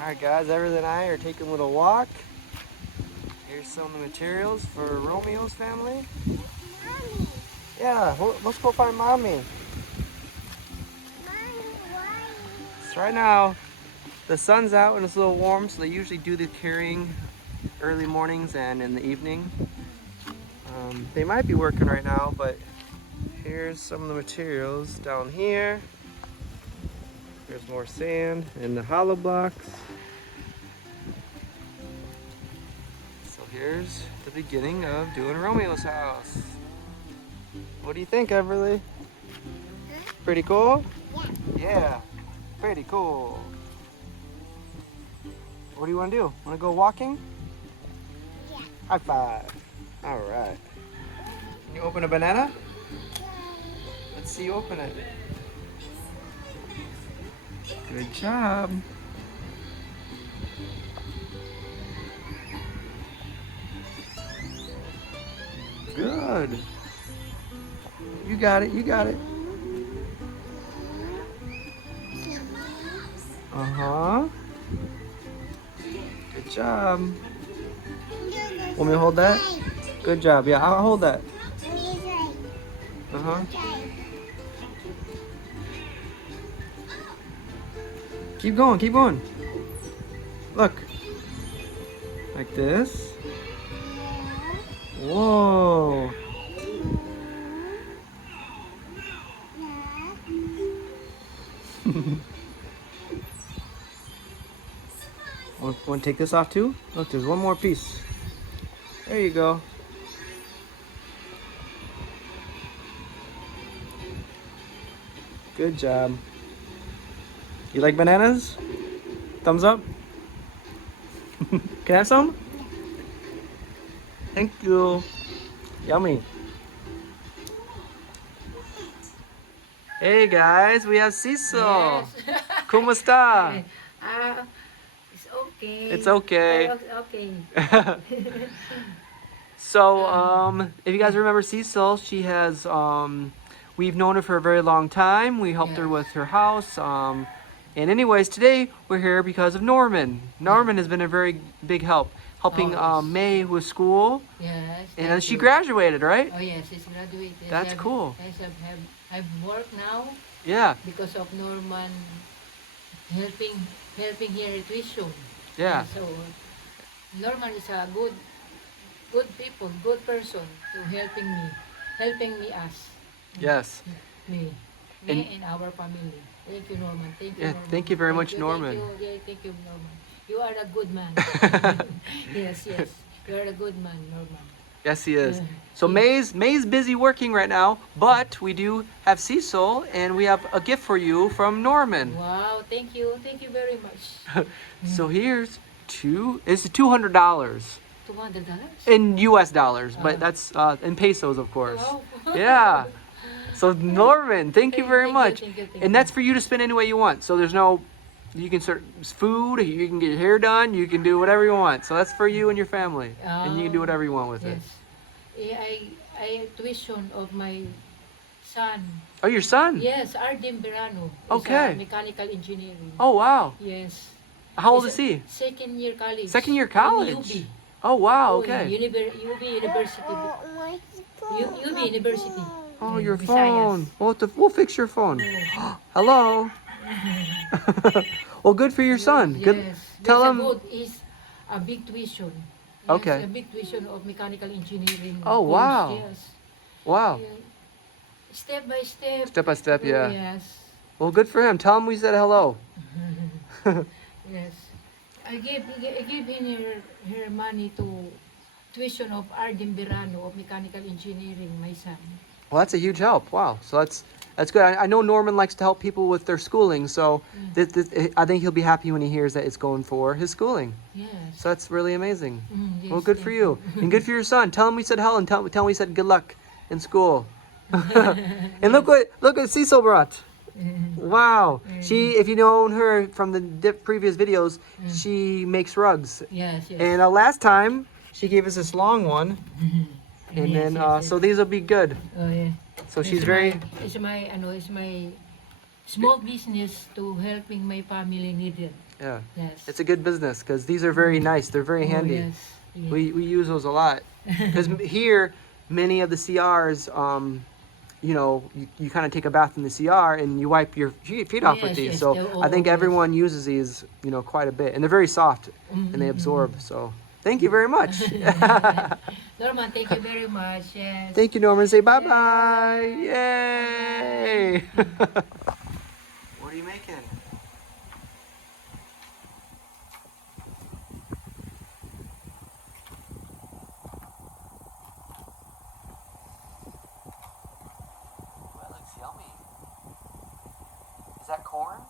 Alright guys, Everett and I are taking a little walk. Here's some of the materials for Romeo's family. Mommy. Yeah, let's go find Mommy. Mommy, why? So right now, the sun's out and it's a little warm, so they usually do the carrying early mornings and in the evening. They might be working right now, but here's some of the materials down here. There's more sand and the hollow blocks. So here's the beginning of doing Romeo's house. What do you think, Everly? Pretty cool? Yeah. Yeah, pretty cool. What do you want to do? Want to go walking? Yeah. High five. All right. Can you open a banana? Let's see you open it. Good job. Good. You got it, you got it. Uh-huh. Good job. Want me to hold that? Good job. Yeah, I'll hold that. Uh-huh. Keep going, keep going. Look. Like this. Whoa. Want to take this off too? Look, there's one more piece. There you go. Good job. You like bananas? Thumbs up? Can I have some? Thank you. Yummy. Hey guys, we have Cecil. Yes. Kumusta? It's okay. It's okay. Okay. So, if you guys remember Cecil, she has, we've known her for a very long time. We helped her Yes. with her house. And anyways, today we're here because of Norman. Norman has been a very big help, helping Oh, yes. May with school. Yes. And thank she you. graduated, right? Oh yes, she's graduated. That's cool. I've worked now Yeah, because of Norman helping here tuition. yeah. So Norman is a good people, good person to helping me us. Yes. Me And- and our family. Thank you, Norman. Thank you, Yeah, Norman. thank you very much, Norman. Thank you. Yeah, thank you, Norman. You are a good man. Yes. You are a good man, Norman. Yes, he is. Yeah. So May's busy working right now, but we do have Cecil, and we have a gift for you from Norman. Wow, thank you very much. So here's it's $200 $200? in US dollars, but that's in pesos, of course. Wow. Yeah. So Norman, thank you very Thank much. thank you. And that's for you to spend any way you want. So there's no, you can serve food, you can get your hair done, you can do whatever you want. So that's for you and your family, and you can do whatever you want with it. Yes. I tuition of my son. Oh, your son? Yes, Ardim Berano. Okay. Mechanical engineering. Oh, wow. Yes. How old He's is he? Second year college. Second year In college? UB. Oh, wow, Oh, okay. UB University. UB University. Oh, your Visayas. phone. We'll fix your phone. Oh. Hello. Well, good for your son. Yes. Good. Tell That's him. a good is a big tuition. Yes, Okay. A big tuition of mechanical engineering. Oh, course, wow. Yes. Wow. Yeah. Step by step. Step by step, yeah. Yes. Well, good for him. Tell him we said hello. Yes. I gave him her money to tuition of Ardim Berano of mechanical engineering, my son. Well, that's a huge help. Wow. So that's good. I know Norman likes to help people with their schooling, so I think he'll be happy when he hears that it's going for his schooling. Yes. So that's really amazing. Yes, Well, good for thank you. And good for your son. Tell him we said hello and tell him we said good luck in school. And look what Cecil brought. Wow. She, if you known her from the previous videos, she makes rugs. Yes. And last time she gave us this long one. And Yes, then yes. so these will be good. Oh yeah. So she's very It's my small business to helping my family needed. Yeah. Yes. It's a good business because these are very nice. They're very handy. Yes. Yeah. We use those a lot. Because here, many of the CRs, you know, you kind of take a bath in the CR and you wipe your feet off with Yes, these. yes, So they're I think always- everyone uses these, you know, quite a bit. And they're very soft and they absorb. So thank you very much. Norman, thank you very much. Yes. Thank you, Norman. Say bye-bye. Yay. What are you making? That looks yummy. Is that corn?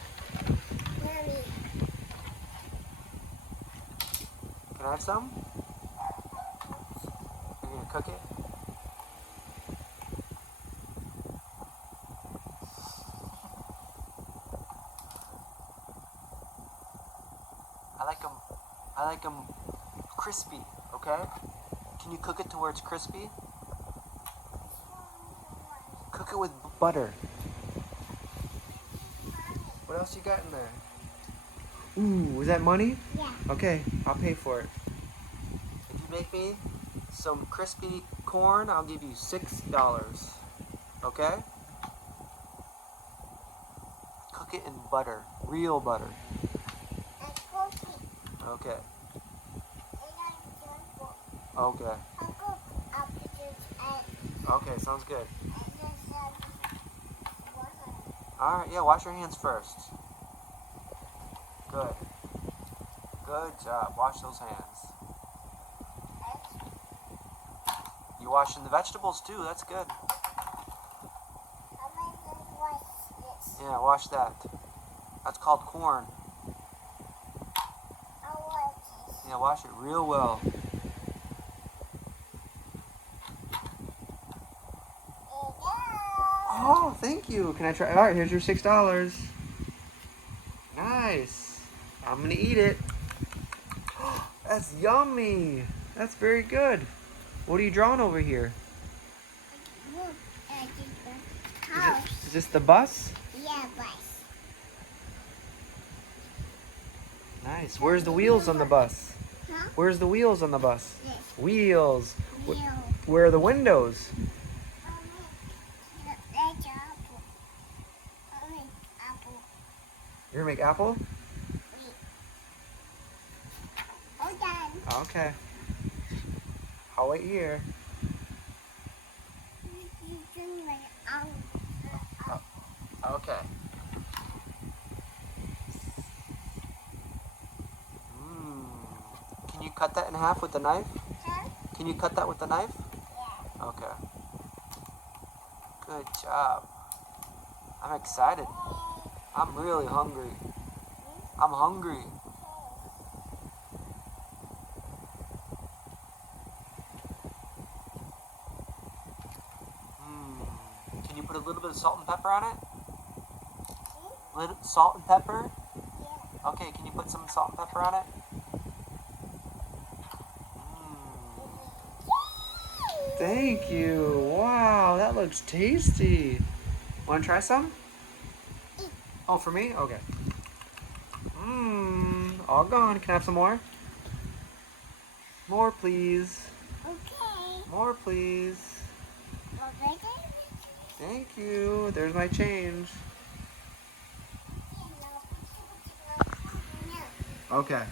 Mommy. Can I have some? You're gonna cook it? I like them crispy, okay? Can you cook it to where it's crispy? Cook it with butter. What else you got in there? Ooh, is that money? Yeah. Okay, I'll pay for it. If you make me some crispy corn, I'll give you $6. Okay? Cook it in butter, real butter. And cookie. Okay. And I'm joyful. Okay. I'll cook after this and Okay, sounds good. then some water. Alright, yeah, wash your hands first. Good. Good job. Wash those hands. You washing the vegetables too, that's good. I'm going to wash this. Yeah, wash that. That's called corn. I'll wash this. Yeah, wash it real well. And Oh, thank you. Can I try? Alright, here's your $6. Nice. I'm gonna eat it. That's yummy. That's very good. What are you drawing over here? look at this Is, house. is this the bus? Yeah, but Nice. Where's the wheels on the bus? huh? Where's the wheels on the bus? Yes. Wheels. Real. Where are the windows? That's apple. I'll make apple. You're gonna make apple? Wait. Hold on. Okay. I'll wait here. You can like Okay. Can you cut that in half with the knife? huh? Can you cut that with the knife? Yeah. Okay. Good job. I'm excited. I'm really hungry. I'm hungry. Can you put a little bit of salt and pepper on it? Little salt and pepper? Yeah. Okay, can you put some salt and pepper on it? Thank you. Wow, that looks tasty. Want to try some? Oh, for me? Okay. All gone. Can I have some more? More, please. Okay. More, please. Okay. Thank you. There's my change. Okay.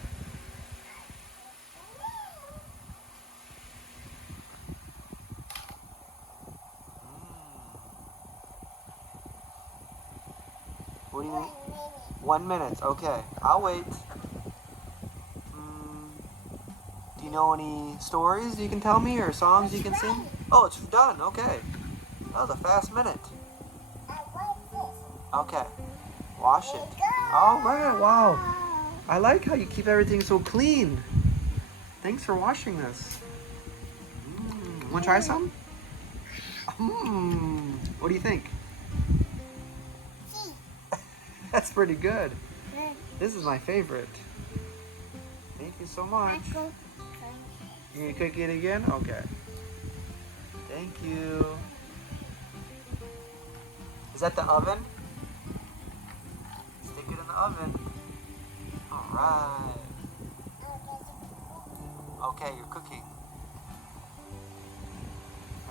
What do you mean? 1 minute. Okay. I'll wait. Do you know any stories you can tell me or songs you can sing? Oh, it's done. Okay. That was a fast minute. Okay. Wash it. All right. Wow. I like how you keep everything so clean. Thanks for washing this. Want to try some? What do you think? That's pretty good. This is my favorite. Thank you so much. You gonna cook it again? Okay. Thank you. Is that the oven? Stick it in the oven. Alright. Okay, you're cooking.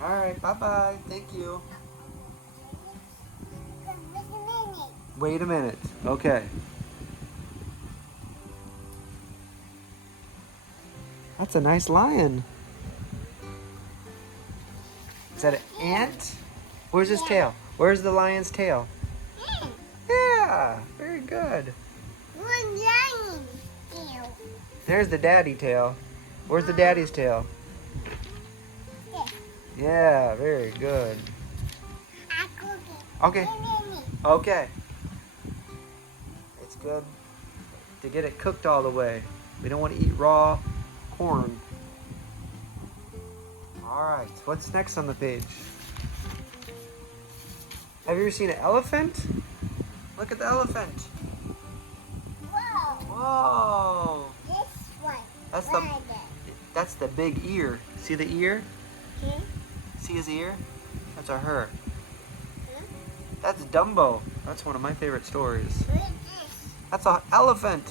Alright, bye-bye. Thank you. Wait a minute. Okay. That's a nice lion. Is that an ant? Where's his tail? Where's the lion's tail? Yeah, very good. There's the daddy tail. Where's the daddy's tail? Yeah, very good. Okay. Okay. It's good to get it cooked all the way. We don't want to eat raw corn. Alright, what's next on the page? Have you ever seen an elephant? Look at the elephant. Whoa! That's the big ear. See the ear? See his ear? That's a her. That's Dumbo. That's one of my favorite stories. That's an elephant.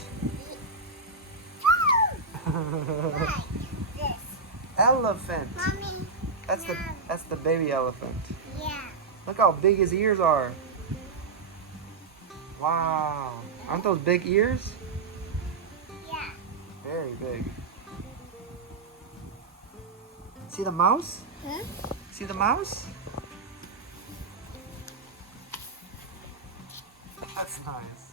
Elephant. That's the baby elephant. Yeah. Look how big his ears are. Wow. Aren't those big ears? Yeah. Very big. See the mouse? See the mouse? That's nice.